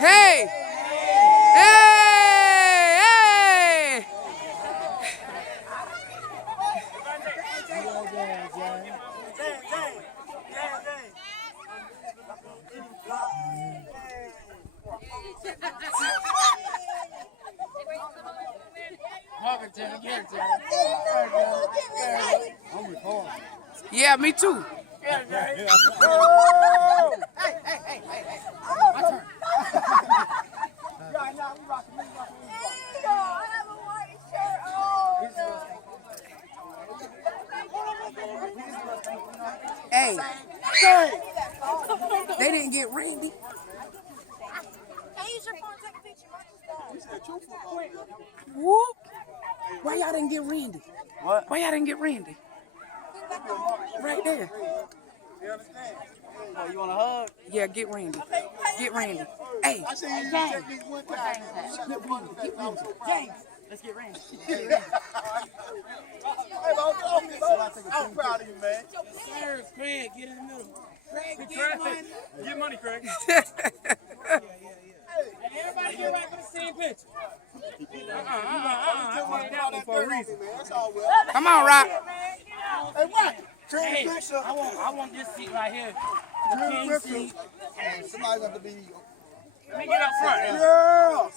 Hey! Hey! Hey! Yeah, me too. Hey, they didn't get Randy. Whoop. Why y'all didn't get Randy? What? Why y'all didn't get Randy? Right there. Oh, you want a hug? Yeah, get Randy. Get Randy. Hey, I see you check these one time. James. Let's get Randy. Hey, I'm proud of you, man. Sir, Craig, get in the middle. Craig, get money. Get money, Craig. Everybody get right to the same picture. Come on, Rock. Hey, what? Hey, I want this seat right here. The king seat. Somebody's got to be. Let me get up front. Yeah.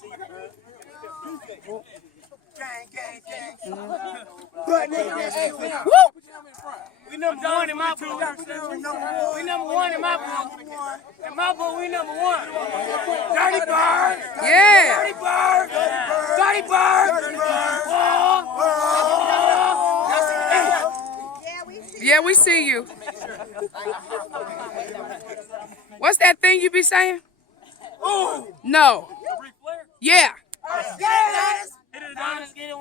We number one in my book. We number one in my book. In my book, we number one. Dirty Bird. Yeah. Dirty Bird. Dirty Bird. Yeah, we see you. What's that thing you be saying? No. Yeah. Hit it, Adonis. Get it.